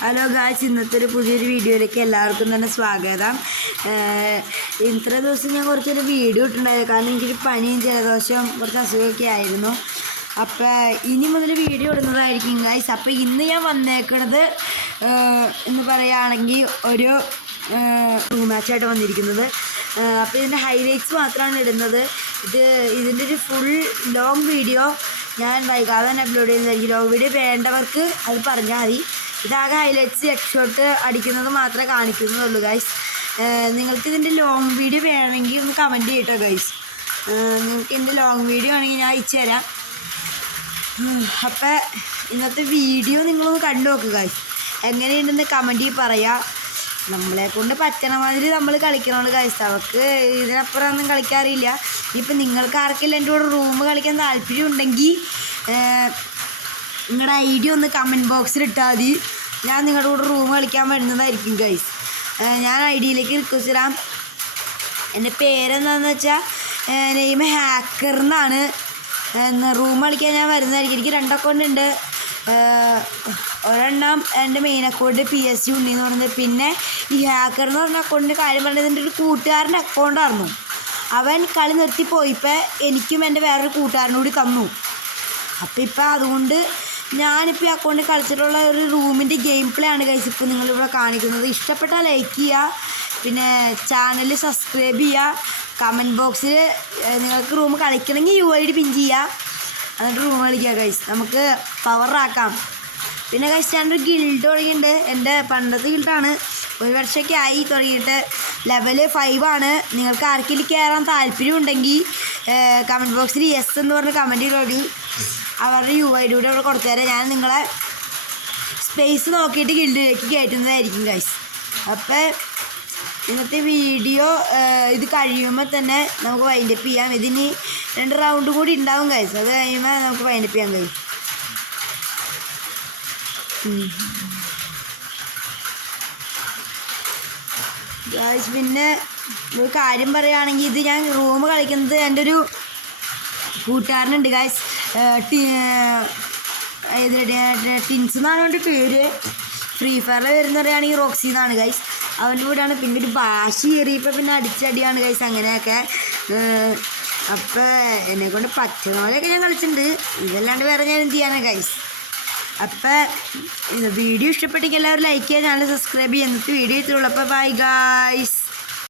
Hello guys, ഇന്നത്തെ ഒരു പുതിയൊരു വീഡിയോയിലേക്ക് എല്ലാവർക്കും തന്നെ സ്വാഗതം. ഇത്ര ദിവസം ഞാൻ കുറച്ചൊരു വീഡിയോ ഇട്ടുണ്ടായിരുന്നു, കാരണം എനിക്കൊരു പനിയും ജലദോഷവും കുറച്ച് അസുഖമൊക്കെ ആയിരുന്നു. അപ്പോൾ ഇനി മുതൽ വീഡിയോ ഇടുന്നതായിരിക്കും ഗായ്സ്. അപ്പോൾ ഇന്ന് ഞാൻ വന്നേക്കുന്നത് എന്ന് പറയുകയാണെങ്കിൽ ഒരു മാച്ചായിട്ട് വന്നിരിക്കുന്നത്. അപ്പോൾ ഇതിൻ്റെ ഹൈലൈറ്റ്സ് മാത്രമാണ് ഇടുന്നത്. ഇതിൻ്റെ ഒരു ഫുൾ ലോങ് വീഡിയോ ഞാൻ വൈകാതെ തന്നെ അപ്ലോഡ് ചെയ്യുന്നതായിരിക്കും. ലോങ് വീഡിയോ വേണ്ടവർക്ക് അത് പറഞ്ഞാൽ മതി. ഇതാകെ ഹൈലൈറ്റ്സ് എക്സ്ഷോട്ട് അടിക്കുന്നത് മാത്രമേ കാണിക്കുന്നുള്ളൂ ഗൈസ്. നിങ്ങൾക്ക് ഇതിൻ്റെ ലോങ് വീഡിയോ വേണമെങ്കിൽ ഒന്ന് കമൻറ്റ് ചെയ്യട്ടോ ഗൈസ്. നിങ്ങൾക്ക് എൻ്റെ ലോങ് വീഡിയോ ആണെങ്കിൽ ഞാൻ അയച്ചു തരാം. അപ്പം ഇന്നത്തെ വീഡിയോ നിങ്ങളൊന്ന് കണ്ടു നോക്കുക ഗൈസ്. എങ്ങനെയുണ്ടെന്ന് കമൻറ്റിൽ പറയാം. നമ്മളെ കൊണ്ട് പറ്റണ മാതിരി നമ്മൾ കളിക്കണോളൂ ഗൈസ്. അവർക്ക് ഇതിനപ്പുറം ഒന്നും കളിക്കാറില്ല. ഇനിയിപ്പോൾ നിങ്ങൾക്ക് ആർക്കെല്ലാം എൻ്റെ കൂടെ റൂം കളിക്കാൻ താല്പര്യം ഉണ്ടെങ്കിൽ നിങ്ങളുടെ ഐഡിയ ഒന്ന് കമൻറ്റ് ബോക്സിൽ ഇട്ടാൽ മതി. ഞാൻ നിങ്ങളുടെ കൂടെ റൂം കളിക്കാൻ വരുന്നതായിരിക്കും ഗൈസ്. ഞാൻ ഐഡിയയിലേക്ക് റിക്വസ്റ്റ് തരാം. എൻ്റെ പേരെന്താണെന്ന് വെച്ചാൽ നെയിം ഹാക്കർ എന്നാണ്. റൂം കളിക്കാൻ ഞാൻ വരുന്നതായിരിക്കും. എനിക്ക് 2 അക്കൗണ്ട് ഉണ്ട്. ഒരെണ്ണം എൻ്റെ മെയിൻ അക്കൗണ്ട് PS ഉണ്ണി എന്ന് പറയുന്നത്. പിന്നെ ഈ ഹാക്കർ എന്ന് പറഞ്ഞ അക്കൗണ്ടിൻ്റെ കാര്യം പറഞ്ഞത് എൻ്റെ ഒരു കൂട്ടുകാരൻ്റെ അക്കൗണ്ടായിരുന്നു. അവൻ കളി നിർത്തിപ്പോയിപ്പോൾ എനിക്കും എൻ്റെ വേറൊരു കൂട്ടുകാരനും കൂടി തന്നു. അപ്പോൾ ഇപ്പം അതുകൊണ്ട് ഞാനിപ്പോൾ ഈ അക്കൗണ്ടിൽ കളിച്ചിട്ടുള്ള ഒരു റൂമിൻ്റെ ഗെയിം പ്ലേ ആണ് ഗൈസ് ഇപ്പോൾ നിങ്ങളിവിടെ കാണിക്കുന്നത്. ഇഷ്ടപ്പെട്ടാൽ ലൈക്ക് ചെയ്യുക, പിന്നെ ചാനൽ സബ്സ്ക്രൈബ് ചെയ്യുക. കമൻറ്റ് ബോക്സിൽ നിങ്ങൾക്ക് റൂം കളിക്കണമെങ്കിൽ UID പിൻ ചെയ്യുക, എന്നിട്ട് റൂം കളിക്കുക ഗൈസ്. നമുക്ക് പവറാക്കാം. പിന്നെ ഗൈസ് ഞാനൊരു ഗിൽഡ് തുടങ്ങിയിട്ടുണ്ട്. എൻ്റെ പണ്ടത്തെ ഗിൽഡാണ്. 1 വർഷമൊക്കെ ആയി തുടങ്ങിയിട്ട്. ലെവൽ 5 ആണ്. നിങ്ങൾക്ക് ആർക്കെങ്കിലും കയറാൻ താല്പര്യം ഉണ്ടെങ്കിൽ കമൻറ്റ് ബോക്സിൽ യെസ് എന്ന് പറഞ്ഞ് കമൻറ്റ് ചെയ്തോളി. അവരുടെ UID കൂടെ അവിടെ കൊടുത്തു തരാം. ഞാൻ നിങ്ങളെ സ്പേസ് നോക്കിയിട്ട് ഗിൽഡിലേക്ക് കയറ്റുന്നതായിരിക്കും ഗൈസ്. അപ്പോൾ ഇന്നത്തെ വീഡിയോ ഇത് കഴിയുമ്പോൾ തന്നെ നമുക്ക് വൈൻഡപ്പ് ചെയ്യാം. ഇതിന് 2 റൗണ്ട് കൂടി ഉണ്ടാവും ഗൈസ്. അത് കഴിയുമ്പോൾ നമുക്ക് വൈൻഡപ്പ് ചെയ്യാൻ കഴിയും. ഗൈസ് പിന്നെ ഒരു കാര്യം പറയുകയാണെങ്കിൽ, ഇത് ഞാൻ റൂം കളിക്കുന്നത് എൻ്റെ ഒരു കൂട്ടുകാരനുണ്ട് ഗൈസ്. ടിൻസ് എന്നാണ് അവൻ്റെ പേര്. ഫ്രീ ഫയറിൽ വരുന്ന പറയുകയാണെങ്കിൽ റോക്സി എന്നാണ് ഗൈസ്. അവൻ്റെ കൂടെയാണ്. പിന്നെ ഒരു ഭാഷ കയറിയപ്പോൾ പിന്നെ അടിച്ചടിയാണ് ഗൈസ്. അങ്ങനെയൊക്കെ അപ്പോൾ എന്നെക്കൊണ്ട് പറ്റുന്ന പോലെയൊക്കെ ഞാൻ കളിച്ചിട്ടുണ്ട്. ഇതല്ലാണ്ട് വേറെ ഞാൻ എന്ത് ചെയ്യാനാണ് ഗൈസ്. അപ്പോൾ വീഡിയോ ഇഷ്ടപ്പെട്ടെങ്കിൽ എല്ലാവരും ലൈക്ക് ചെയ്യുക, ചാനൽ സബ്സ്ക്രൈബ് ചെയ്യുക. എന്നിട്ട് വീഡിയോ എത്തുള്ളൂ. അപ്പോൾ ബൈ ഗൈസ്.